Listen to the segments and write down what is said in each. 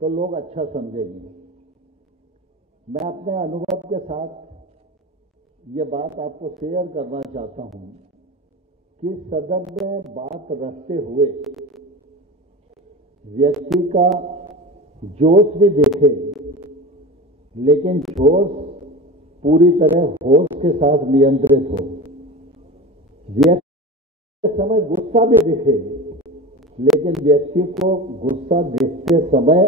तो लोग अच्छा समझेंगे। मैं अपने अनुभव के साथ ये बात आपको शेयर करना चाहता हूं कि सदन में बात रखते हुए व्यक्ति का जोश भी देखे, लेकिन जोश पूरी तरह होश के साथ नियंत्रित हो। व्यक्ति के समय गुस्सा भी दिखे, लेकिन व्यक्ति को गुस्सा देखते समय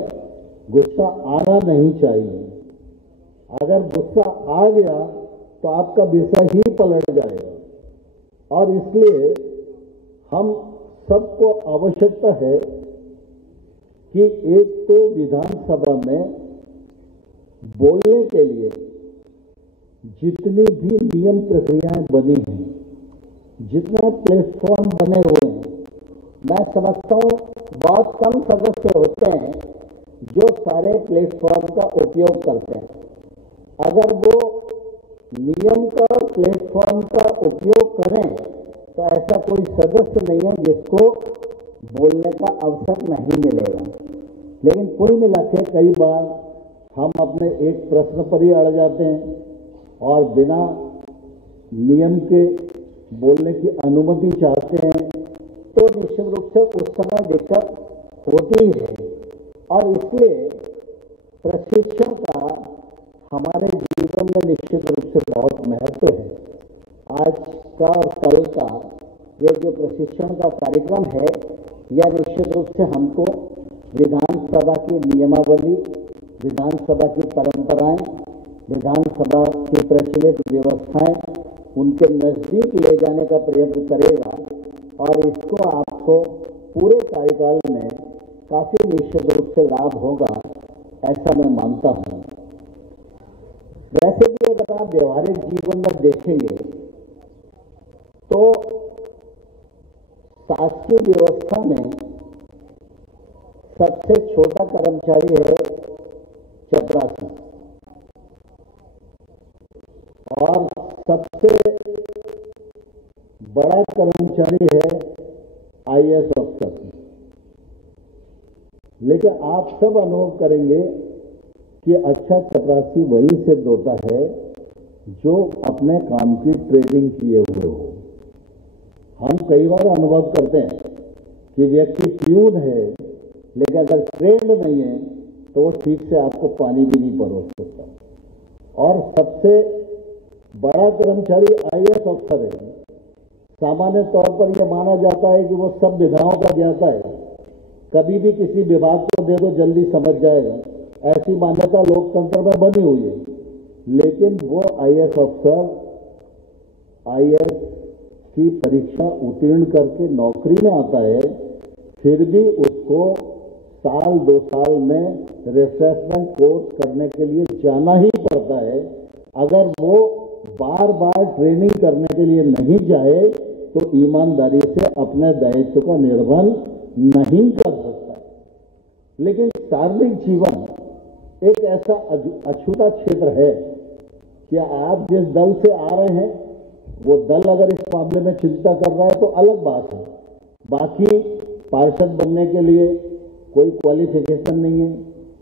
गुस्सा आना नहीं चाहिए। अगर गुस्सा आ गया तो आपका विषय ही पलट जाएगा। और इसलिए हम सबको आवश्यकता है कि एक तो विधानसभा में बोलने के लिए जितनी भी नियम प्रक्रियाएं बनी हैं, जितने प्लेटफॉर्म बने हुए हैं, मैं समझता हूं बहुत कम सदस्य होते हैं जो सारे प्लेटफॉर्म का उपयोग करते हैं। अगर वो नियम का प्लेटफॉर्म का उपयोग करें तो ऐसा कोई सदस्य नहीं है जिसको बोलने का अवसर नहीं मिलेगा। लेकिन कुल मिला के कई बार हम अपने एक प्रश्न पर ही अड़ जाते हैं और बिना नियम के बोलने की अनुमति चाहते हैं, तो निश्चित रूप से उस समय दिक्कत होती है। और इसलिए प्रशिक्षण का हमारे जीवन में निश्चित रूप से बहुत महत्व है। आज का और कल का ये जो प्रशिक्षण का कार्यक्रम है, यह निश्चित रूप से हमको विधानसभा की नियमावली, विधानसभा की परंपराएं, विधानसभा की प्रचलित व्यवस्थाएं उनके नजदीक ले जाने का प्रयत्न करेगा और इसको आपको पूरे कार्यकाल में काफी निश्चित रूप से लाभ होगा, ऐसा मैं मानता हूं। वैसे भी अगर आप व्यवहारिक जीवन में देखेंगे तो शासकीय व्यवस्था में सबसे छोटा कर्मचारी है चपरासी और सबसे बड़ा कर्मचारी है आईएएस अफसर। लेकिन आप सब अनुभव करेंगे कि अच्छा चपरासी वही सिद्ध होता है जो अपने काम की ट्रेनिंग किए हुए हो। हम कई बार अनुभव करते हैं कि व्यक्ति प्यून है, लेकिन अगर ट्रेंड नहीं है तो वो ठीक से आपको पानी भी नहीं परोस सकता। और सबसे बड़ा कर्मचारी आईएएस अफसर है। सामान्य तौर पर यह माना जाता है कि वो सब विधाओं का ज्ञाता है, कभी भी किसी विभाग को दे दो जल्दी समझ जाएगा, ऐसी मान्यता लोकतंत्र में बनी हुई है। लेकिन वो आईएएस अफसर आईएएस की परीक्षा उत्तीर्ण करके नौकरी में आता है, फिर भी उसको साल 2 साल में रिफ्रेशमेंट कोर्स करने के लिए जाना ही पड़ता है। अगर वो बार बार ट्रेनिंग करने के लिए नहीं जाए तो ईमानदारी से अपने दायित्व का निर्वहन नहीं कर सकता। लेकिन सार्वजनिक जीवन एक ऐसा अछूता क्षेत्र है कि आप जिस दल से आ रहे हैं वो दल अगर इस मामले में चिंता कर रहा है तो अलग बात है। बाकी पार्षद बनने के लिए कोई क्वालिफिकेशन नहीं है,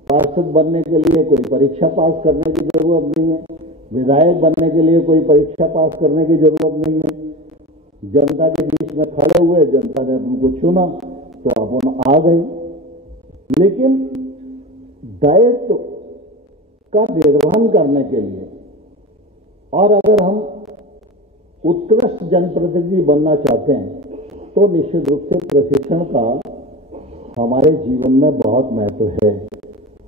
पार्षद बनने के लिए कोई परीक्षा पास करने की जरूरत नहीं है, विधायक बनने के लिए कोई परीक्षा पास करने की जरूरत नहीं है। जनता के बीच में खड़े हुए, जनता ने उनको चुना तो अपन आ गए। लेकिन दायित्व का निर्वहन करने के लिए और अगर हम उत्कृष्ट जनप्रतिनिधि बनना चाहते हैं तो निश्चित रूप से प्रशिक्षण का हमारे जीवन में बहुत महत्व है।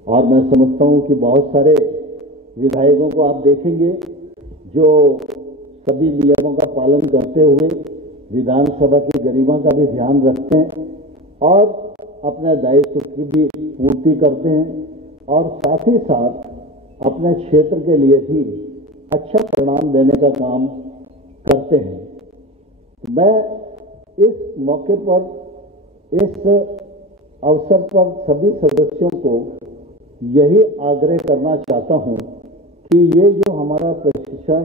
और मैं समझता हूं कि बहुत सारे विधायकों को आप देखेंगे जो सभी नियमों का पालन करते हुए विधानसभा की गरिमा का भी ध्यान रखते हैं और अपने दायित्व की भी पूर्ति करते हैं और साथ ही साथ अपने क्षेत्र के लिए भी अच्छा परिणाम देने का काम करते हैं। मैं इस मौके पर, इस अवसर पर सभी सदस्यों को यही आग्रह करना चाहता हूं कि ये जो हमारा प्रशिक्षण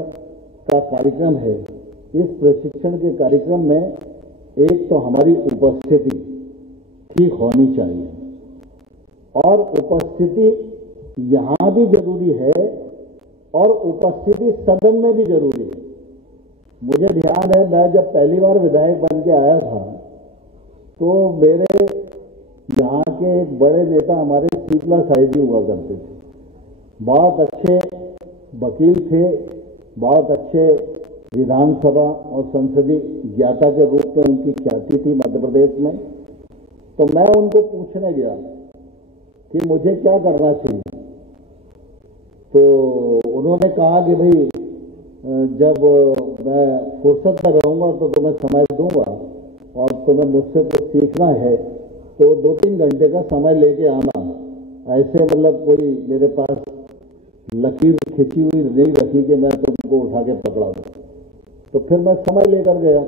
का कार्यक्रम है, इस प्रशिक्षण के कार्यक्रम में एक तो हमारी उपस्थिति ठीक होनी चाहिए। और उपस्थिति यहाँ भी जरूरी है और उपस्थिति सदन में भी जरूरी है। मुझे ध्यान है, मैं जब पहली बार विधायक बन के आया था तो मेरे यहाँ के एक बड़े नेता हमारे शीतला साहिब जी हुआ करते थे। बहुत अच्छे वकील थे, बहुत अच्छे विधानसभा और संसदीय ज्ञाता के रूप में उनकी ख्याति थी मध्य प्रदेश में। तो मैं उनको पूछने गया कि मुझे क्या करना चाहिए। तो उन्होंने कहा कि भाई जब मैं फुर्सत में रहूंगा तो तुम्हें समय दूंगा और तुम्हें मुझसे कुछ सीखना है तो 2-3 घंटे का समय लेके आना। ऐसे मतलब कोई मेरे पास लकीर खिंची हुई नहीं रखी कि मैं तुमको उठा के पकड़ा दूं। तो फिर मैं समय लेकर गया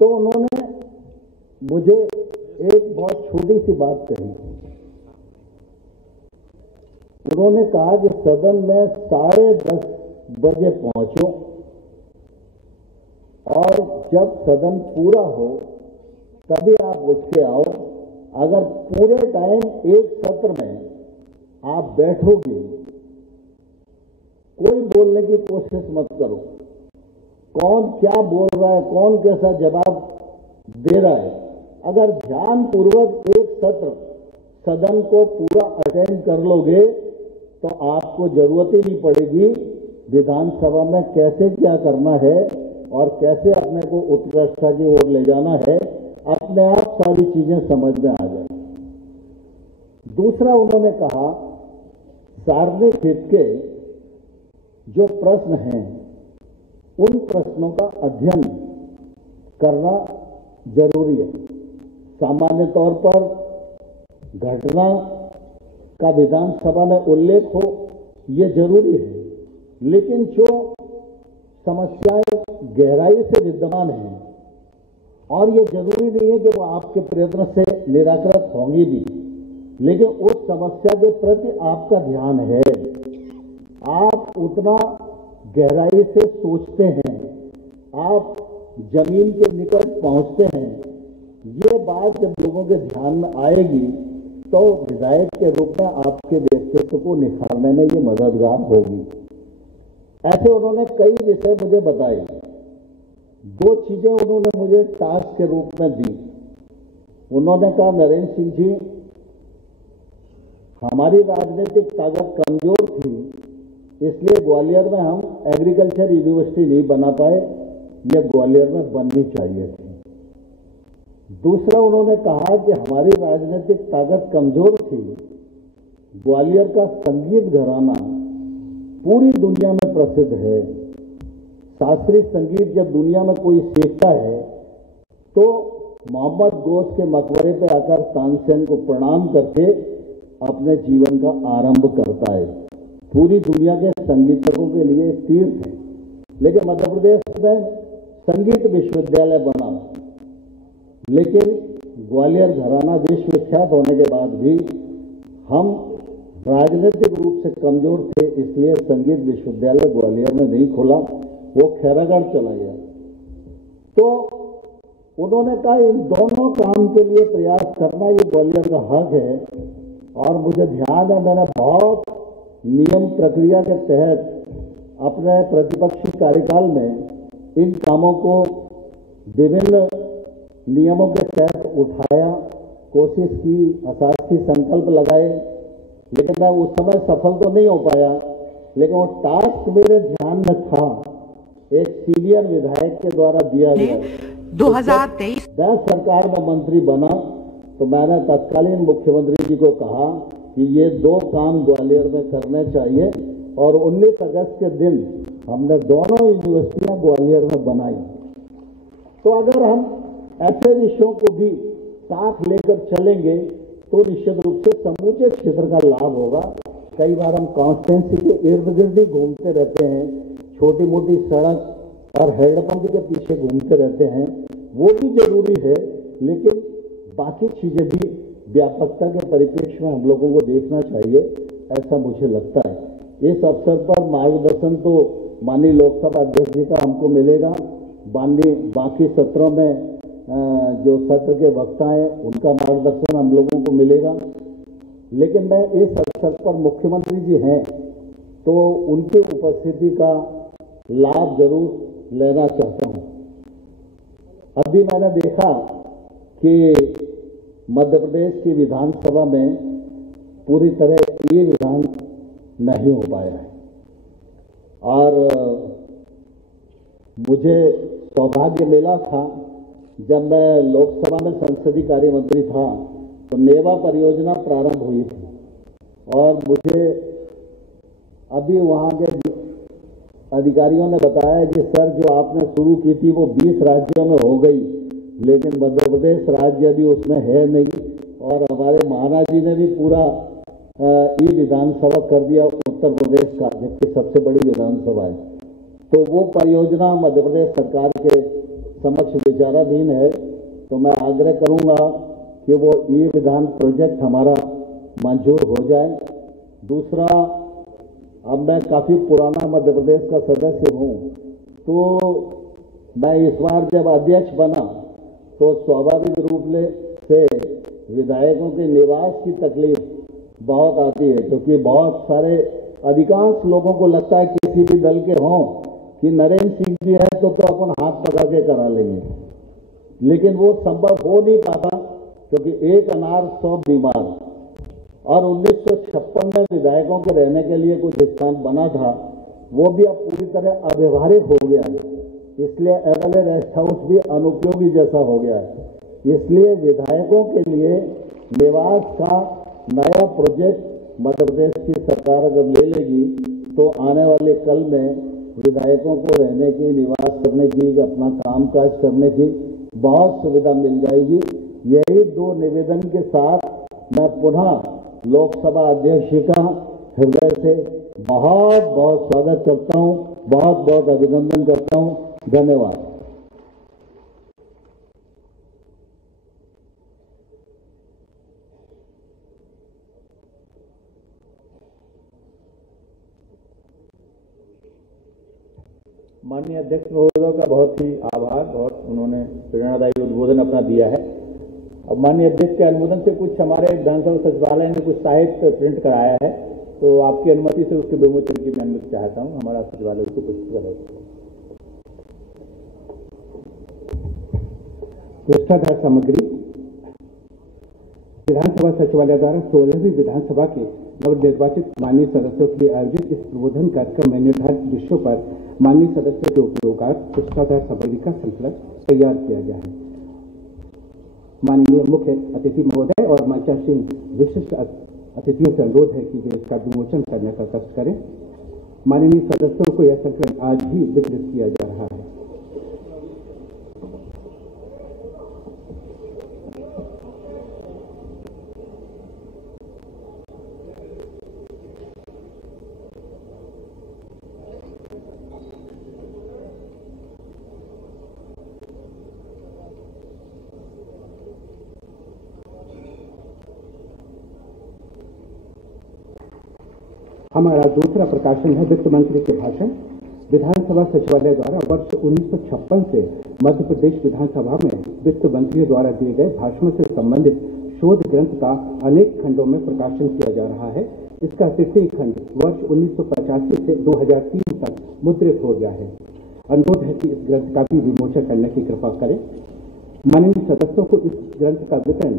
तो उन्होंने मुझे एक बहुत छोटी सी बात कही। उन्होंने कहा कि सदन में 10:30 बजे पहुंचो और जब सदन पूरा हो तभी आप उठ के आओ। अगर पूरे टाइम एक सत्र में आप बैठोगे, कोई बोलने की कोशिश मत करो। कौन क्या बोल रहा है, कौन कैसा जवाब दे रहा है, अगर ध्यानपूर्वक एक सत्र सदन को पूरा अटेंड कर लोगे तो आपको जरूरत ही नहीं पड़ेगी विधानसभा में कैसे क्या करना है और कैसे अपने को उत्कृष्टता की ओर ले जाना है। अपने आप सारी चीजें समझ में आ जाए। दूसरा उन्होंने कहा, सार्वजनिक हित के जो प्रश्न हैं उन प्रश्नों का अध्ययन करना जरूरी है। सामान्य तौर पर घटना का विधानसभा में उल्लेख हो ये जरूरी है, लेकिन जो समस्याएं गहराई से विद्यमान हैं और ये जरूरी नहीं है कि वो आपके प्रयत्न से निराकृत होंगी भी, लेकिन उस समस्या के प्रति आपका ध्यान है, आप उतना गहराई से सोचते हैं, आप जमीन के निकट पहुंचते हैं, ये बात जब लोगों के ध्यान में आएगी तो विधायक के रूप में आपके व्यक्तित्व को निखारने में ये मददगार होगी। ऐसे उन्होंने कई विषय मुझे बताए। 2 चीजें उन्होंने मुझे टास्क के रूप में दी। उन्होंने कहा, नरेंद्र सिंह जी, हमारी राजनीतिक ताकत कमजोर थी, इसलिए ग्वालियर में हम एग्रीकल्चर यूनिवर्सिटी नहीं बना पाए, यह ग्वालियर में बननी चाहिए थी। दूसरा उन्होंने कहा कि हमारी राजनीतिक ताकत कमजोर थी, ग्वालियर का संगीत घराना पूरी दुनिया में प्रसिद्ध है। शास्त्रीय संगीत जब दुनिया में कोई सीखता है तो मोहम्मद गौस के मकबरे पे आकर तानसेन को प्रणाम करके अपने जीवन का आरंभ करता है। पूरी दुनिया के संगीतकों के लिए तीर्थ है। लेकिन मध्य प्रदेश में संगीत विश्वविद्यालय बना, लेकिन ग्वालियर घराना विश्व विख्यात होने के बाद भी हम राजनीतिक रूप से कमजोर थे, इसलिए संगीत विश्वविद्यालय ग्वालियर में नहीं खुला, वो खैरागढ़ चला गया। तो उन्होंने कहा, इन दोनों काम के लिए प्रयास करना ये ग्वालियर का हक है। और मुझे ध्यान है, मैंने बहुत नियम प्रक्रिया के तहत अपने प्रतिपक्षी कार्यकाल में इन कामों को विभिन्न नियमों के तहत उठाया, कोशिश की, अशास्त्रीय संकल्प लगाए, लेकिन मैं उस समय सफल तो नहीं हो पाया। लेकिन वो टास्क मेरे ध्यान में था, एक सीनियर विधायक के द्वारा दिया गया। 2023 मैं सरकार में मंत्री बना तो मैंने तत्कालीन मुख्यमंत्री जी को कहा कि ये 2 काम ग्वालियर में करने चाहिए, और 19 अगस्त के दिन हमने दोनों यूनिवर्सिटियां ग्वालियर में बनाई। तो अगर हम ऐसे विषयों को भी साथ लेकर चलेंगे तो निश्चित रूप से समूचे क्षेत्र का लाभ होगा। कई बार हम कॉन्स्टिट्यूंसी के इर्द गिर्द ही घूमते रहते हैं, छोटी मोटी सड़क और हैंडपंप के पीछे घूमते रहते हैं, वो भी जरूरी है, लेकिन बाकी चीजें भी व्यापकता के परिप्रेक्ष्य में हम लोगों को देखना चाहिए, ऐसा मुझे लगता है। इस अवसर पर मार्गदर्शन तो माननीय लोकसभा अध्यक्ष जी का हमको मिलेगा, बाकी सत्रों में जो सत्र के वक्ता हैं उनका मार्गदर्शन हम लोगों को मिलेगा। लेकिन मैं इस अवसर पर मुख्यमंत्री जी हैं तो उनकी उपस्थिति का लाभ जरूर लेना चाहता हूं। अभी मैंने देखा कि मध्य प्रदेश की विधानसभा में पूरी तरह ये विधान नहीं हो पाया है और मुझे सौभाग्य मिला था जब मैं लोकसभा में संसदीय कार्य मंत्री था तो नेवा परियोजना प्रारंभ हुई थी और मुझे अभी वहां के अधिकारियों ने बताया कि सर जो आपने शुरू की थी वो 20 राज्यों में हो गई, लेकिन मध्य प्रदेश राज्य अभी उसमें है नहीं। और हमारे महाराज जी ने भी पूरा ये विधानसभा कर दिया उत्तर प्रदेश का, जबकि सबसे बड़ी विधानसभा है। तो वो परियोजना मध्य प्रदेश सरकार के समक्ष विचाराधीन है। तो मैं आग्रह करूंगा कि वो ये विधान प्रोजेक्ट हमारा मंजूर हो जाए। दूसरा, अब मैं काफी पुराना मध्य प्रदेश का सदस्य हूं, तो मैं इस बार जब अध्यक्ष बना तो स्वाभाविक रूप से विधायकों के निवास की तकलीफ बहुत आती है, क्योंकि बहुत सारे अधिकांश लोगों को लगता है किसी भी दल के हों कि नरेंद्र सिंह जी है तो अपन हाथ पकड़ के करा लेंगे, लेकिन वो संभव हो नहीं पाता क्योंकि एक अनार 100 बीमार। और 1956 में विधायकों के रहने के लिए कुछ स्थान बना था, वो भी अब पूरी तरह अव्यवहारिक हो गया है, इसलिए एमएलए रेस्ट हाउस भी अनुपयोगी जैसा हो गया है। इसलिए विधायकों के लिए निवास का नया प्रोजेक्ट मध्य प्रदेश की सरकार अगर ले लेगी तो आने वाले कल में विधायकों को रहने की, निवास करने की, अपना कामकाज करने की बहुत सुविधा मिल जाएगी। यही 2 निवेदन के साथ मैं पुनः लोकसभा अध्यक्ष का हृदय से बहुत बहुत स्वागत करता हूं, बहुत बहुत अभिनंदन करता हूं। धन्यवाद। माननीय अध्यक्ष महोदय का बहुत ही आभार, बहुत उन्होंने प्रेरणादायी उद्बोधन अपना दिया है। अब माननीय अध्यक्ष के अनुमोदन से कुछ हमारे विधानसभा सचिवालय ने कुछ साहित्य प्रिंट कराया है, तो आपकी अनुमति से उसके विमोचन की मैं अनुमति चाहता हूं। हमारा सचिवालय उसको पुष्ट करेगा। पृष्ठाधार सामग्री विधानसभा सचिवालय द्वारा 16वीं विधानसभा के नवनिर्वाचित माननीय सदस्यों के लिए आयोजित इस प्रबोधन कार्यक्रम में निर्धारित विषयों पर माननीय सदस्यों के उपयोगार्थ पृष्ठाधार सामग्री का संकलन तैयार किया गया है। माननीय मुख्य अतिथि महोदय और मंचासीन विशिष्ट अतिथियों से अनुरोध है कि वे इसका विमोचन करने का कष्ट करें। माननीय सदस्यों को यह संकलन आज ही वितरित किया जा रहा है। हमारा दूसरा प्रकाशन है वित्त मंत्री के भाषण। विधानसभा सचिवालय द्वारा वर्ष 1956 से मध्य प्रदेश विधानसभा में वित्त मंत्रियों द्वारा दिए गए भाषणों से संबंधित शोध ग्रंथ का अनेक खंडों में प्रकाशन किया जा रहा है। इसका तृतीय खंड वर्ष 1985 से 2003 तक मुद्रित हो गया है। अनुरोध है कि इस ग्रंथ का भी विमोचन करने की कृपा करें। माननीय सदस्यों को इस ग्रंथ का वितरण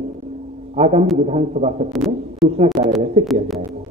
आगामी विधानसभा सत्र में सूचना कार्यालय से किया जाएगा।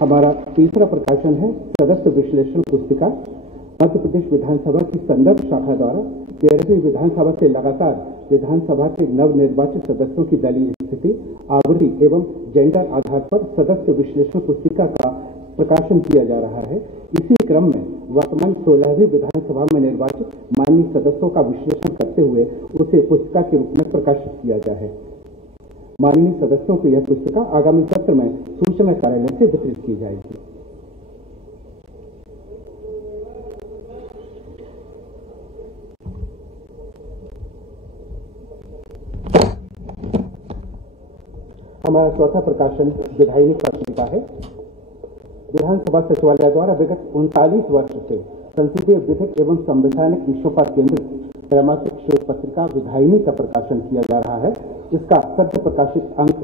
हमारा तीसरा प्रकाशन है सदस्य विश्लेषण पुस्तिका। मध्य प्रदेश विधानसभा की संदर्भ शाखा द्वारा 13वीं विधानसभा से लगातार विधानसभा के नवनिर्वाचित सदस्यों की दलीय स्थिति, आवृत्ति एवं जेंडर आधार पर सदस्य विश्लेषण पुस्तिका का प्रकाशन किया जा रहा है। इसी क्रम में वर्तमान 16वीं विधानसभा में निर्वाचित माननीय सदस्यों का विश्लेषण करते हुए उसे पुस्तिका के रूप में प्रकाशित किया गया है। माननीय सदस्यों को यह पुस्तिका आगामी सत्र में सूचना कार्यालय से वितरित की जाएगी। हमारा चौथा प्रकाशन विधायिनी पत्रिका है। विधानसभा सचिवालय द्वारा विगत 39 वर्ष से संसदीय विधिक एवं संवैधानिक विषयों पर केंद्रित त्रैमासिक शोध पत्रिका विधायिनी का प्रकाशन किया जा रहा है। इसका सद्य प्रकाशित अंक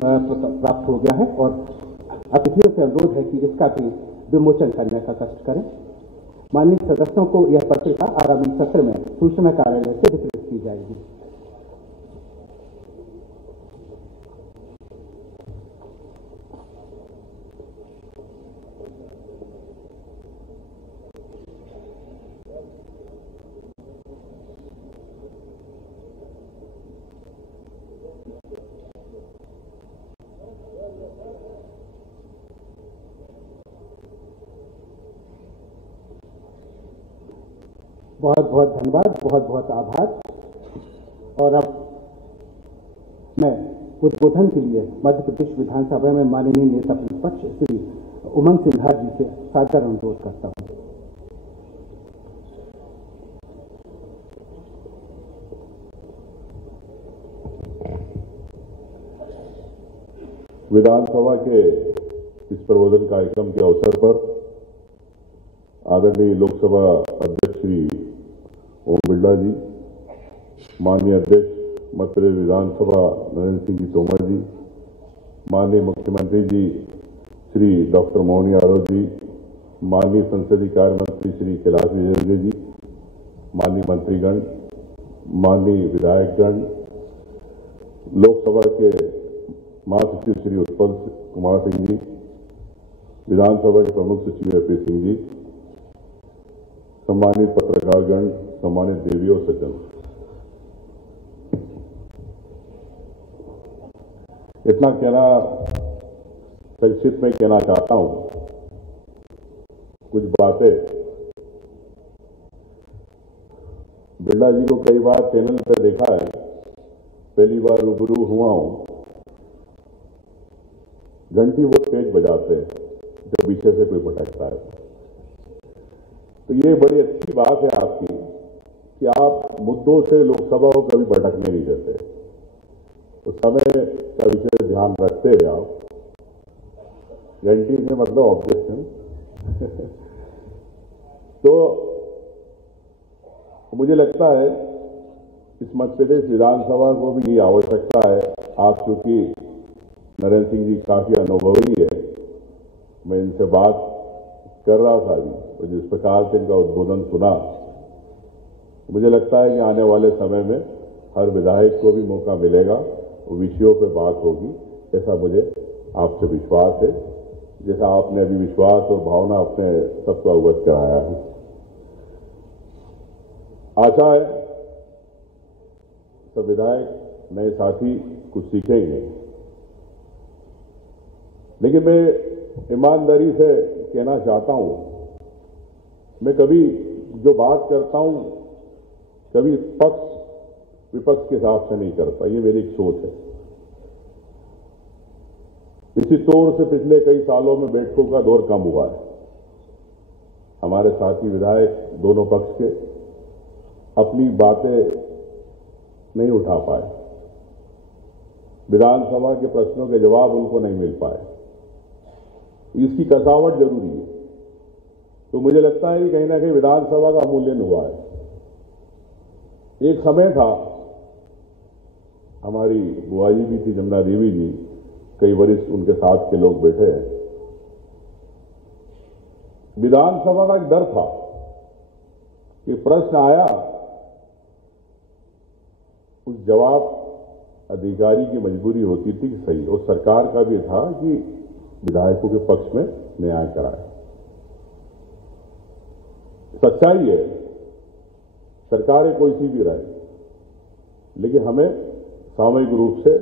प्राप्त हो गया है और अतिथियों से अनुरोध है कि इसका भी विमोचन करने का कष्ट करें। माननीय सदस्यों को यह पत्रिका आगामी सत्र में सूचना कार्यालय से वितरित की जाएगी। बहुत बहुत धन्यवाद, बहुत बहुत आभार। और अब मैं उद्बोधन के लिए मध्य प्रदेश विधानसभा में माननीय नेता प्रतिपक्ष श्री उमंग सिंघार जी से सादर अनुरोध करता हूं। विधानसभा के इस प्रबोधन कार्यक्रम के अवसर पर आदरणीय लोकसभा अध्यक्ष श्री ओम बिरला जी, माननीय अध्यक्ष मध्य प्रदेश विधानसभा नरेंद्र सिंह जी तोमर जी, माननीय मुख्यमंत्री जी श्री डॉक्टर मोहन यादव जी, माननीय संसदीय कार्य मंत्री श्री कैलाश विजयवर्गीय जी, माननीय मंत्रीगण, माननीय विधायकगण, लोकसभा के महासचिव श्री उत्पल कुमार सिंह जी, विधानसभा के प्रमुख सचिव एपी सिंह जी, सम्मानित पत्रकारगण, सम्मानित देवी और सज्जन, इतना कहना संक्षिप्त में कहना चाहता हूं। कुछ बातें बिरला जी को कई बार चैनल पर देखा है, पहली बार रूबरू हुआ हूं। घंटी वो तेज बजाते हैं जब पीछे से कोई भटकता है। तो ये बड़ी अच्छी बात है आपकी कि आप मुद्दों से लोकसभा को कभी भटकने नहीं देते, तो समय का विषय ध्यान रखते हैं आप। घंटी में मतलब ऑब्जेक्शन तो मुझे लगता है इस मध्य प्रदेश विधानसभा को भी ये आवश्यकता है। आप चूंकि नरेंद्र सिंह जी काफी अनुभवी है, मैं इनसे बात कर रहा था अभी, और जिस प्रकार से इनका उद्बोधन सुना, मुझे लगता है कि आने वाले समय में हर विधायक को भी मौका मिलेगा, विषयों पर बात होगी, ऐसा मुझे आपसे विश्वास है, जैसा आपने अभी विश्वास और भावना अपने सबको अवगत कराया है। आशा है सब विधायक नए साथी कुछ सीखेंगे, लेकिन मैं ईमानदारी से कहना चाहता हूं, मैं कभी जो बात करता हूं कभी पक्ष विपक्ष के हिसाब से नहीं करता, ये मेरी एक सोच है। इसी तौर से पिछले कई सालों में बैठकों का दौर कम हुआ है। हमारे साथी विधायक दोनों पक्ष के अपनी बातें नहीं उठा पाए, विधानसभा के प्रश्नों के जवाब उनको नहीं मिल पाए। इसकी कसावट जरूरी है। तो मुझे लगता है कि कहीं ना कहीं विधानसभा का अमूल्यन हुआ है। एक समय था, हमारी बुआ जी भी थी, जमुना देवी जी, कई वरिष्ठ उनके साथ के लोग बैठे हैं। विधानसभा का एक डर था कि प्रश्न आया, उस जवाब अधिकारी की मजबूरी होती थी कि सही, और सरकार का भी था कि विधायकों के पक्ष में न्याय कराए। सच्चाई है, सरकारें कोई सी भी रहे, लेकिन हमें सामूहिक रूप से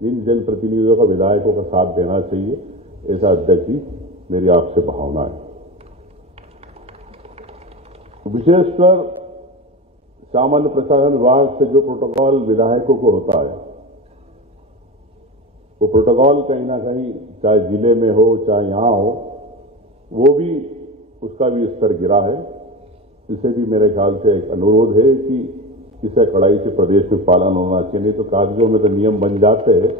इन जनप्रतिनिधियों का विधायकों का साथ देना चाहिए, ऐसा अध्यक्ष जी मेरी आपसे भावना है। विशेषकर सामान्य प्रशासन विभाग से जो प्रोटोकॉल विधायकों को होता है, वो प्रोटोकॉल कहीं ना कहीं चाहे जिले में हो चाहे यहां हो, वो भी उसका भी स्तर गिरा है। इसे भी मेरे ख्याल से एक अनुरोध है कि इसे कड़ाई से प्रदेश में पालन होना चाहिए। नहीं तो कागजों में तो नियम बन जाते हैं,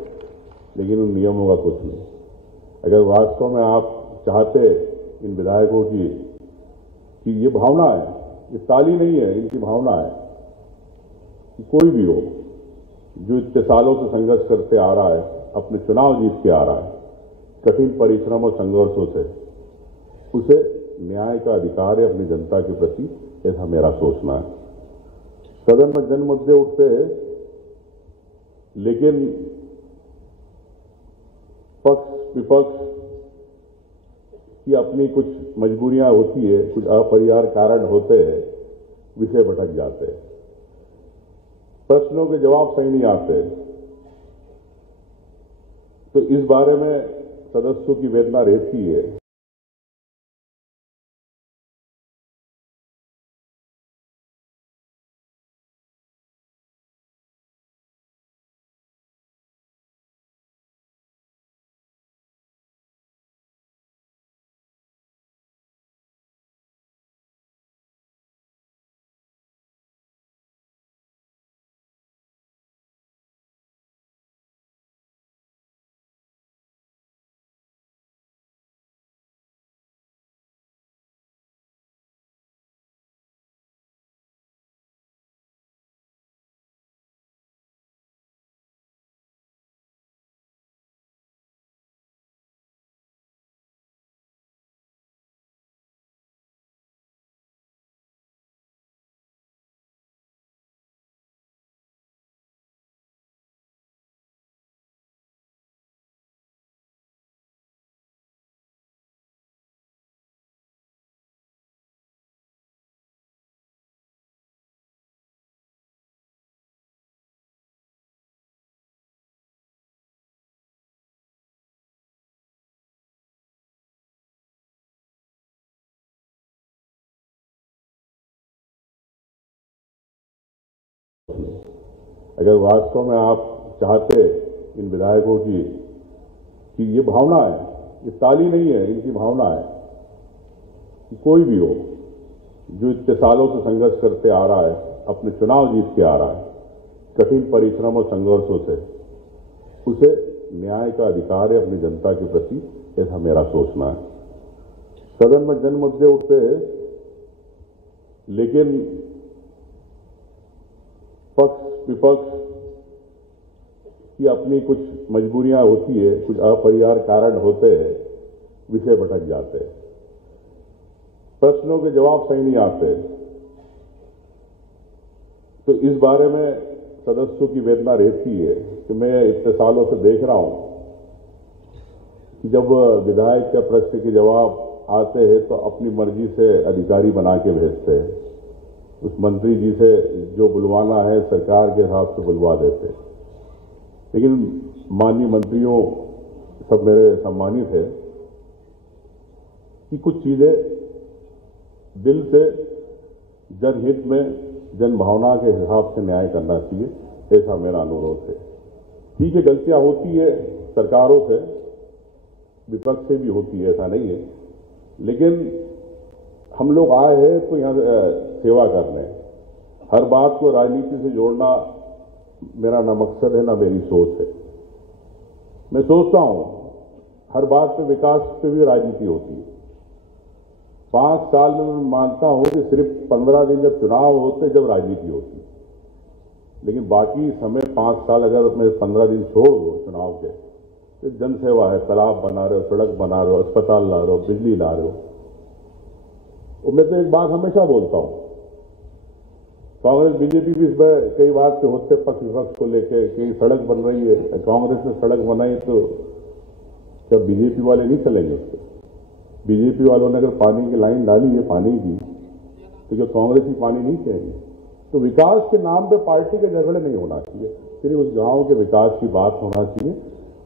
लेकिन उन नियमों का कुछ नहीं। अगर वास्तव में आप चाहते इन विधायकों की कि ये भावना है, ये ताली नहीं है, इनकी भावना है कि कोई भी हो जो इतने सालों से संघर्ष करते आ रहा है, अपने चुनाव जीत के आ रहा है, कठिन परिश्रम और संघर्षों से, उसे न्याय का अधिकार है अपनी जनता के प्रति, ऐसा मेरा सोचना है। सदन में जन मुद्दे उठते हैं, लेकिन पक्ष विपक्ष की अपनी कुछ मजबूरियां होती है, कुछ अपरिहार्य कारण होते हैं, विषय भटक जाते हैं, प्रश्नों के जवाब सही नहीं आते। तो इस बारे में सदस्यों की वेदना रहती है। अगर वास्तव में आप चाहते इन विधायकों की कि ये भावना है, ये ताली नहीं है, इनकी भावना है कि कोई भी हो जो इतने सालों से संघर्ष करते आ रहा है, अपने चुनाव जीत के आ रहा है, कठिन परिश्रम और संघर्षों से, उसे न्याय का अधिकार है अपनी जनता के प्रति, ऐसा मेरा सोचना है। सदन में जन मुद्दे उठते हैं, लेकिन पक्ष विपक्ष की अपनी कुछ मजबूरियां होती है, कुछ अपरिहार्य कारण होते हैं, विषय भटक जाते हैं, प्रश्नों के जवाब सही नहीं आते। तो इस बारे में सदस्यों की वेदना रहती है कि मैं इतने सालों से देख रहा हूं कि जब विधायक के प्रश्न के जवाब आते हैं तो अपनी मर्जी से अधिकारी बना के भेजते हैं, उस मंत्री जी से जो बुलवाना है सरकार के हिसाब से बुलवा देते। लेकिन माननीय मंत्रियों सब मेरे सम्मानित है कि कुछ चीजें दिल से जनहित में जन भावना के हिसाब से न्याय करना चाहिए, ऐसा मेरा अनुरोध है। ठीक है, गलतियां होती है सरकारों से, विपक्ष से भी होती है, ऐसा नहीं है, लेकिन हम लोग आए हैं तो यहाँ सेवा करने, हर बात को राजनीति से जोड़ना मेरा ना मकसद है ना मेरी सोच है। मैं सोचता हूं हर बात पे विकास पे भी राजनीति होती है। 5 साल में मैं मानता हूं कि सिर्फ 15 दिन जब चुनाव होते जब राजनीति होती, लेकिन बाकी समय 5 साल अगर उसमें 15 दिन छोड़ दो चुनाव के, तो जनसेवा है, तालाब बना रहे हो, सड़क बना रहे हो, अस्पताल ला रहे हो, बिजली ला रहे हो। और मैं तो एक बात हमेशा बोलता हूं, कांग्रेस बीजेपी भी इसमें कई बात पे होते पक्ष विपक्ष को लेकर, कई सड़क बन रही है, कांग्रेस ने सड़क बनाई तो क्या बीजेपी वाले नहीं चलेंगे उसको? बीजेपी वालों ने अगर पानी की लाइन डाली है पानी की, तो क्या कांग्रेस की पानी नहीं चाहिए? तो विकास के नाम पे पार्टी के झगड़े नहीं होना चाहिए, सिर्फ उस गांव के विकास की बात होना चाहिए।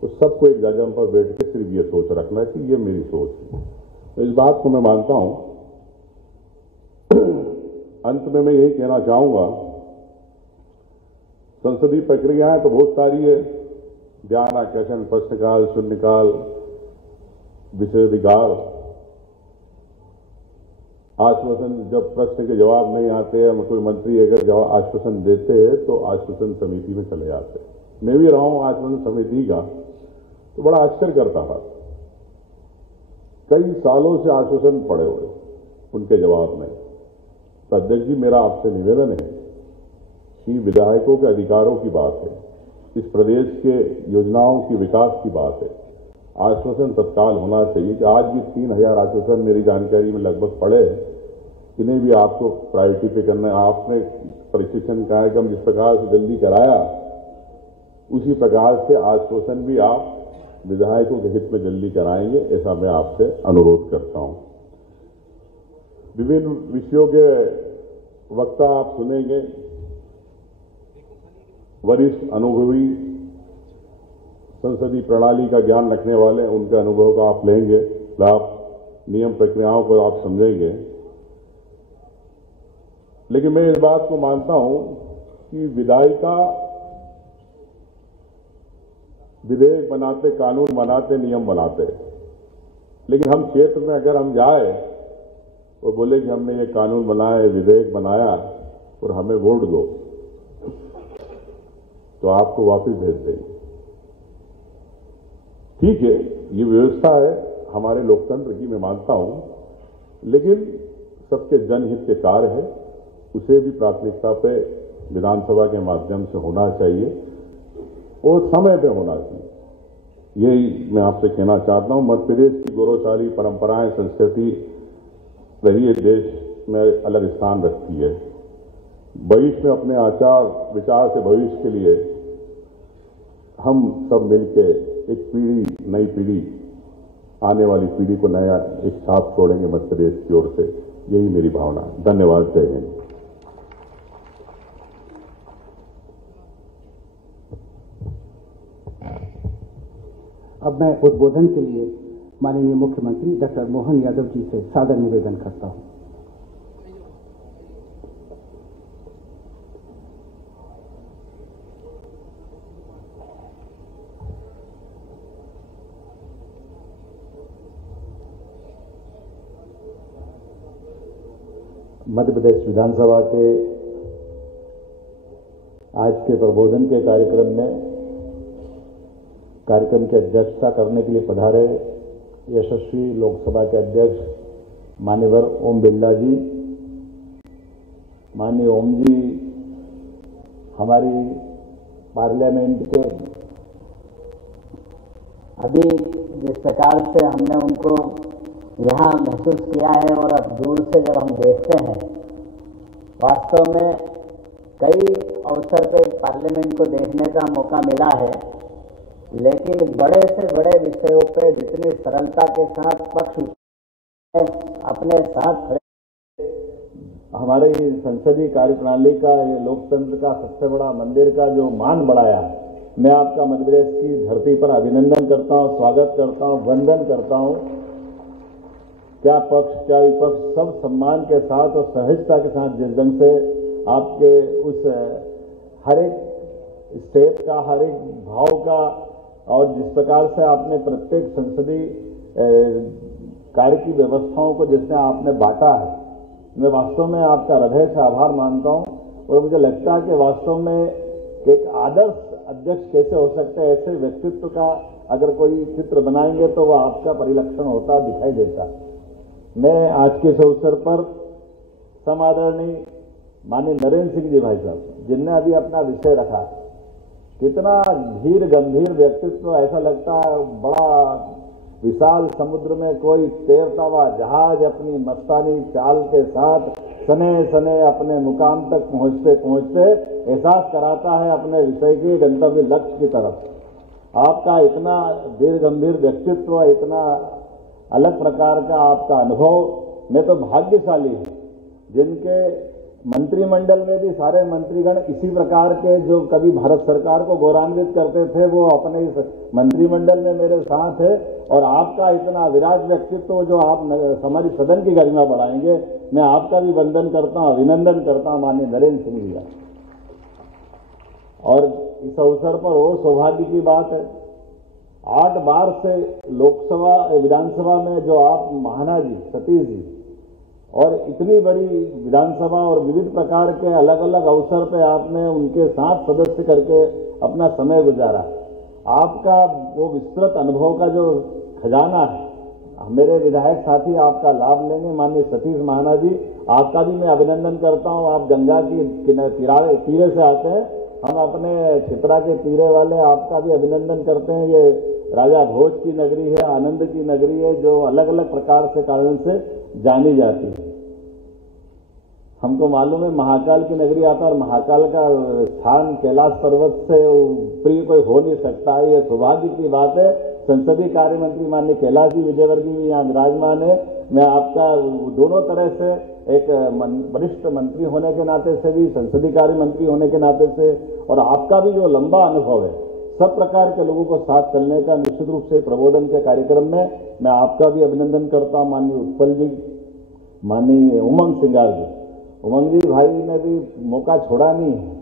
तो सबको एक जगह पर बैठ के सिर्फ ये सोच रखना कि ये मेरी सोच है। तो इस बात को मैं मानता हूं। अंत में मैं यही कहना चाहूंगा, संसदीय प्रक्रियाएं तो बहुत सारी है, ध्यान आकर्षण, प्रश्नकाल, शून्यकाल, विशेषाधिकार, आश्वासन, जब प्रश्न के जवाब नहीं आते हैं, कोई मंत्री अगर जवाब आश्वासन देते हैं तो आश्वासन समिति में चले जाते हैं। मैं भी रहा हूं आश्वासन समिति का, तो बड़ा आश्चर्य करता था। कई सालों से आश्वासन पड़े हुए, उनके जवाब नहीं। तो अध्यक्ष जी, मेरा आपसे निवेदन है कि विधायकों के अधिकारों की बात है, इस प्रदेश के योजनाओं की विकास की बात है, आश्वासन तत्काल होना चाहिए। कि आज भी 3000 आश्वासन मेरी जानकारी में लगभग पड़े, इन्हें भी आपको प्रायोरिटी पे करना है। आपने प्रशिक्षण कार्यक्रम जिस प्रकार से जल्दी कराया, उसी प्रकार से आश्वासन भी आप विधायकों के हित में जल्दी कराएंगे, ऐसा मैं आपसे अनुरोध करता हूं। विभिन्न विषयों के वक्ता आप सुनेंगे, वरिष्ठ अनुभवी संसदीय प्रणाली का ज्ञान रखने वाले, उनके अनुभव का आप लेंगे लाभ, नियम प्रक्रियाओं को आप समझेंगे। लेकिन मैं इस बात को मानता हूं कि विधायिका विधेयक बनाते, कानून बनाते, नियम बनाते, लेकिन हम क्षेत्र में अगर हम जाए तो बोले कि हमने ये कानून बनाया, विधेयक बनाया और हमें वोट दो, तो आपको वापस भेज देंगे। ठीक है, ये व्यवस्था है हमारे लोकतंत्र की, मैं मानता हूं, लेकिन सबके जनहित के कार्य है, उसे भी प्राथमिकता पे विधानसभा के माध्यम से होना चाहिए और समय पे होना चाहिए। यही मैं आपसे कहना चाहता हूं। मध्य प्रदेश की गौरवशाली परंपराएं, संस्कृति रही है, देश में अलग स्थान रखती है। भविष्य में अपने आचार विचार से भविष्य के लिए हम सब मिलकर एक पीढ़ी, नई पीढ़ी, आने वाली पीढ़ी को नया एक छाप छोड़ेंगे मध्य प्रदेश की ओर से, यही मेरी भावना है। धन्यवाद। जय हिंद। अब मैं उद्बोधन के लिए माननीय मुख्यमंत्री डॉक्टर मोहन यादव जी से सादर निवेदन करता हूं। मध्य प्रदेश विधानसभा के आज के प्रबोधन के कार्यक्रम की अध्यक्षता करने के लिए पधारे यशस्वी लोकसभा के अध्यक्ष मान्यवर ओम बिरला जी। माननीय ओम जी हमारी पार्लियामेंट के अभी जिस प्रकार से हमने उनको यहाँ महसूस किया है और अब दूर से जब हम देखते हैं, वास्तव में कई अवसर पर पार्लियामेंट को देखने का मौका मिला है, लेकिन बड़े से बड़े विषयों पे जितनी सरलता के साथ पक्ष अपने साथ खड़े, हमारे संसदीय कार्यप्रणाली का, ये लोकतंत्र का सबसे बड़ा मंदिर का जो मान बढ़ाया, मैं आपका मध्य प्रदेश की धरती पर अभिनंदन करता हूं, स्वागत करता हूं, वंदन करता हूं। क्या पक्ष क्या विपक्ष सब सम्मान के साथ और सहजता के साथ जिस ढंग से आपके उस हर एक स्टेप का, हर एक भाव का, और जिस प्रकार से आपने प्रत्येक संसदीय कार्य की व्यवस्थाओं को जिसने आपने बांटा है, मैं वास्तव में आपका हृदय से आभार मानता हूं। और मुझे लगता है कि वास्तव में एक आदर्श अध्यक्ष कैसे हो सकते हैं, ऐसे व्यक्तित्व का अगर कोई चित्र बनाएंगे तो वह आपका परिलक्षण होता दिखाई देता। मैं आज के इस अवसर पर समादरणीय माननीय नरेंद्र सिंह जी भाई साहब, जिनने अभी अपना विषय रखा, कितना धीर गंभीर व्यक्तित्व, ऐसा लगता है बड़ा विशाल समुद्र में कोई तैरता हुआ जहाज अपनी मस्तानी चाल के साथ सने सने अपने मुकाम तक पहुंचते पहुंचते एहसास कराता है अपने विषय के गंतव्य लक्ष्य की तरफ। आपका इतना धीर गंभीर व्यक्तित्व, इतना अलग प्रकार का आपका अनुभव, मैं तो भाग्यशाली हूं जिनके मंत्रिमंडल में भी सारे मंत्रीगण इसी प्रकार के जो कभी भारत सरकार को गौरवान्वित करते थे वो अपने इस मंत्रिमंडल में मेरे साथ है। और आपका इतना विराट व्यक्तित्व जो आप हमारी सदन की गरिमा बढ़ाएंगे, मैं आपका भी वंदन करता हूं, अभिनंदन करता हूं माननीय नरेंद्र सिंह जी का। और इस अवसर पर वो सौभाग्य की बात है, 8 बार से लोकसभा विधानसभा में जो आप महाना जी सतीश जी और इतनी बड़ी विधानसभा और विविध प्रकार के अलग अलग अवसर पे आपने उनके साथ सदस्य करके अपना समय गुजारा। आपका वो विस्तृत अनुभव का जो खजाना है, मेरे विधायक साथी आपका लाभ लेंगे। माननीय सतीश महाना जी, आपका भी मैं अभिनंदन करता हूं। आप गंगा की तीरे से आते हैं, हम अपने चित्रा के तीरे वाले आपका भी अभिनंदन करते हैं। ये राजा भोज की नगरी है, आनंद की नगरी है, जो अलग अलग प्रकार से कारण से जानी जाती है। हमको मालूम है महाकाल की नगरी आता है और महाकाल का स्थान कैलाश पर्वत से प्रिय कोई हो नहीं सकता है। ये सौभाग्य की बात है। संसदीय कार्य मंत्री माननीय कैलाश जी विजयवर्गीय भी यहाँ विराजमान है। मैं आपका दोनों तरह से एक वरिष्ठ मंत्री होने के नाते से भी, संसदीय कार्य मंत्री होने के नाते से, और आपका भी जो लंबा अनुभव है सब प्रकार के लोगों को साथ चलने का, निश्चित रूप से प्रबोधन के कार्यक्रम में मैं आपका भी अभिनंदन करता हूं। माननीय उत्पल जी, माननीय उमंग सिंगार जी, उमंग जी भाई ने भी मौका छोड़ा नहीं है।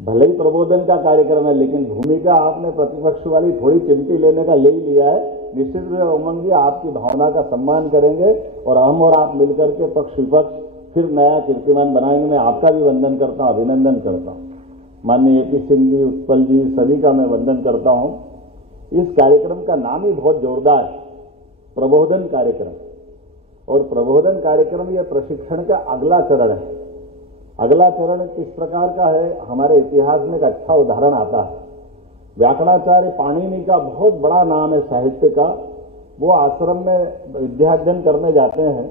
भले ही प्रबोधन का कार्यक्रम है, लेकिन भूमिका आपने प्रतिपक्ष वाली थोड़ी चिमटी लेने का ले ही लिया है। निश्चित रूप से उमंग जी आपकी भावना का सम्मान करेंगे और हम और आप मिलकर के पक्ष विपक्ष फिर नया कीर्तिमान बनाएंगे। मैं आपका भी वंदन करता हूं, अभिनंदन करता हूं। माननीय ए.पी. सिंह जी, उत्पल जी, सभी का मैं वंदन करता हूं। इस कार्यक्रम का नाम ही बहुत जोरदार है, प्रबोधन कार्यक्रम। और प्रबोधन कार्यक्रम यह प्रशिक्षण का अगला चरण है। अगला चरण किस प्रकार का है, हमारे इतिहास में एक अच्छा उदाहरण आता है। व्याकरणाचार्य पाणिनि का बहुत बड़ा नाम है साहित्य का। वो आश्रम में विद्यार्जन करने जाते हैं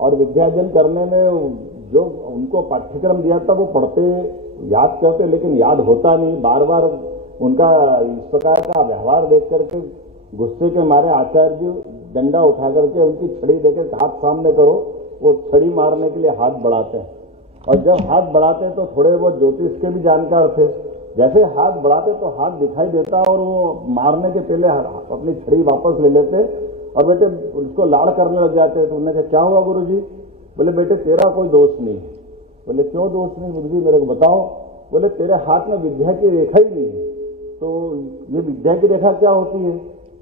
और विद्यार्जन करने में जो उनको पाठ्यक्रम दिया था वो पढ़ते, याद करते, लेकिन याद होता नहीं। बार बार उनका इस प्रकार का व्यवहार देख करके गुस्से के मारे आचार्य जी डंडा उठा करके उनकी छड़ी देकर हाथ सामने करो, वो छड़ी मारने के लिए हाथ बढ़ाते हैं। और जब हाथ बढ़ाते हैं तो थोड़े बहुत ज्योतिष के भी जानकार थे। जैसे हाथ बढ़ाते तो हाथ दिखाई देता और वो मारने के पहले अपनी छड़ी वापस ले लेते और बेटे उसको लाड़ करने लग जाते। तो उन्होंने कहा क्या हुआ गुरुजी? बोले बेटे तेरा कोई दोष नहीं। बोले क्यों दोष नहीं गुरुजी, मेरे को बताओ। बोले तेरे हाथ में विद्या की रेखा ही नहीं है। तो ये विद्या की रेखा क्या होती है?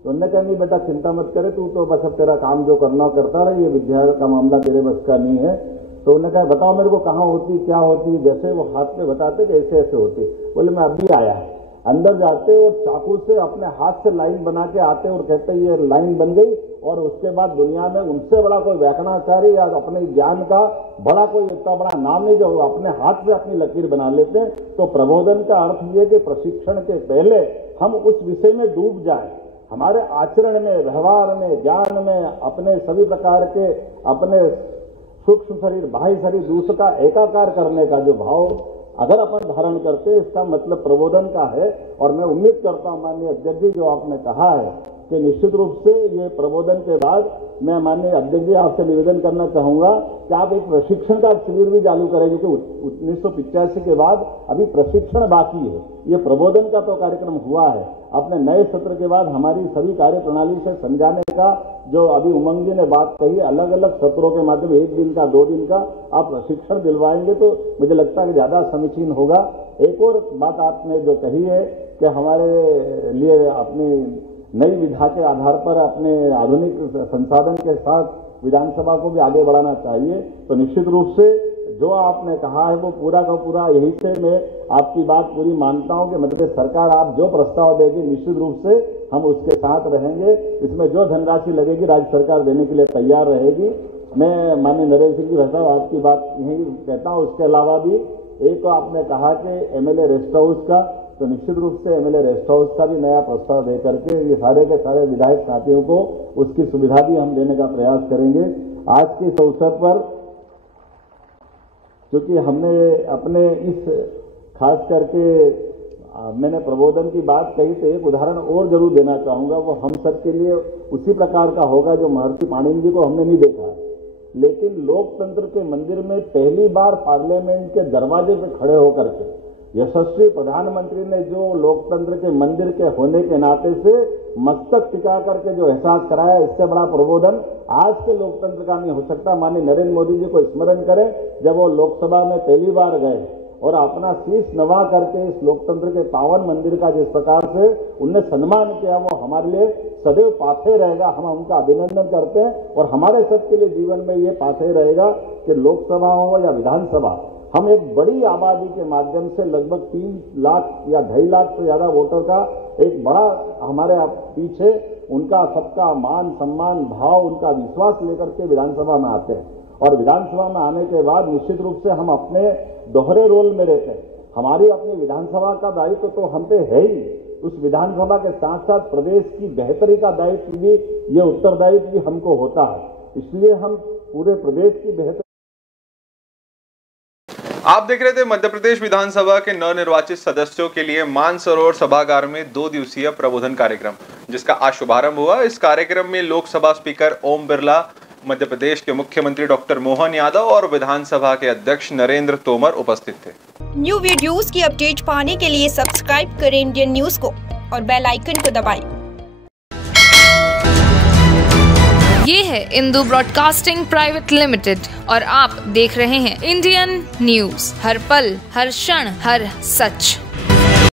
तो उन्होंने कहा नहीं बेटा चिंता मत करे, तू तो बस अब तेरा काम जो करना करता रहे, ये विद्या का मामला तेरे बस का नहीं है। तो उन्होंने कहा बताओ मेरे को कहाँ होती, क्या होती? जैसे वो हाथ में बताते कि ऐसे ऐसे होती। बोले मैं अभी आया। अंदर जाते और चाकू से अपने हाथ से लाइन बना के आते और कहते ये लाइन बन गई। और उसके बाद दुनिया में उनसे बड़ा कोई व्याकरणाचार्य या अपने ज्ञान का बड़ा कोई इतना बड़ा नाम नहीं जो अपने हाथ से अपनी लकीर बना लेते हैं। तो प्रबोधन का अर्थ ये कि प्रशिक्षण के पहले हम उस विषय में डूब जाएं, हमारे आचरण में, व्यवहार में, ज्ञान में, अपने सभी प्रकार के अपने सूक्ष्म शरीर, बाह्य शरीर, दूसरे का एकाकार करने का जो भाव अगर अपन धारण करते हैं, इसका मतलब प्रबोधन का है। और मैं उम्मीद करता हूं माननीय अध्यक्ष जी, जो आपने कहा है कि निश्चित रूप से ये प्रबोधन के बाद मैं माननीय अध्यक्ष जी आपसे निवेदन करना चाहूंगा कि आप एक प्रशिक्षण का शिविर भी चालू करें, क्योंकि 1985 के बाद अभी प्रशिक्षण बाकी है। ये प्रबोधन का तो कार्यक्रम हुआ है, अपने नए सत्र के बाद हमारी सभी कार्य प्रणाली से समझाने का जो अभी उमंग जी ने बात कही, अलग अलग सत्रों के माध्यम 1 दिन का 2 दिन का आप प्रशिक्षण दिलवाएंगे तो मुझे लगता है कि ज्यादा समीचीन होगा। एक और बात आपने जो कही है कि हमारे लिए अपनी नई विधा के आधार पर अपने आधुनिक संसाधन के साथ विधानसभा को भी आगे बढ़ाना चाहिए। तो निश्चित रूप से जो आपने कहा है वो पूरा का पूरा, यही से मैं आपकी बात पूरी मानता हूं कि मध्य सरकार आप जो प्रस्ताव देगी निश्चित रूप से हम उसके साथ रहेंगे। इसमें जो धनराशि लगेगी राज्य सरकार देने के लिए तैयार रहेगी। मैं माननीय नरेंद्र सिंह जी साहब आपकी बात यही कहता हूं। उसके अलावा भी एक आपने कहा कि एमएलए रेस्ट हाउस का, तो निश्चित रूप से एमएलए रेस्ट हाउस का भी नया प्रस्ताव दे करके ये सारे के सारे विधायक साथियों को उसकी सुविधा भी हम देने का प्रयास करेंगे। आज के इस अवसर पर क्योंकि हमने अपने इस खास करके मैंने प्रबोधन की बात कही, तो एक उदाहरण और जरूर देना चाहूंगा। वो हम सब के लिए उसी प्रकार का होगा जो महर्षि पाणिनि जी को हमने नहीं देखा। लेकिन लोकतंत्र के मंदिर में पहली बार पार्लियामेंट के दरवाजे पे खड़े होकर के यशस्वी प्रधानमंत्री ने जो लोकतंत्र के मंदिर के होने के नाते से मस्तक टिका करके जो एहसास कराया, इससे बड़ा प्रबोधन आज के लोकतंत्र का नहीं हो सकता। माननीय नरेंद्र मोदी जी को स्मरण करें, जब वो लोकसभा में पहली बार गए और अपना शीश नवा करके इस लोकतंत्र के पावन मंदिर का जिस प्रकार से उनने सम्मान किया, वो हमारे लिए सदैव पाथे रहेगा। हम उनका अभिनंदन करते हैं और हमारे सबके लिए जीवन में ये पाथे रहेगा कि लोकसभा हो या विधानसभा, हम एक बड़ी आबादी के माध्यम से लगभग 3 लाख या 2.5 लाख से ज्यादा वोटर का एक बड़ा हमारे पीछे उनका सबका मान सम्मान भाव, उनका विश्वास लेकर के विधानसभा में आते हैं। और विधानसभा में आने के बाद निश्चित रूप से हम अपने दोहरे रोल में रहते हैं। हमारी अपनी विधानसभा का दायित्व तो हम पे है ही, उस विधानसभा के साथ साथ प्रदेश की बेहतरी का दायित्व भी, ये उत्तरदायित्व भी हमको होता है। इसलिए हम पूरे प्रदेश की बेहतरी। आप देख रहे थे मध्य प्रदेश विधानसभा के नवनिर्वाचित सदस्यों के लिए मानसरोवर सभागार में 2 दिवसीय प्रबोधन कार्यक्रम, जिसका आज शुभारंभ हुआ। इस कार्यक्रम में लोकसभा स्पीकर ओम बिरला, मध्य प्रदेश के मुख्यमंत्री डॉक्टर मोहन यादव और विधानसभा के अध्यक्ष नरेंद्र तोमर उपस्थित थे। न्यू वीडियोस की अपडेट पाने के लिए सब्सक्राइब करें इंडियन न्यूज को और बेल आइकन को दबाएं। ये है इंदू ब्रॉडकास्टिंग प्राइवेट लिमिटेड और आप देख रहे हैं इंडियन न्यूज, हर पल, हर क्षण, हर सच।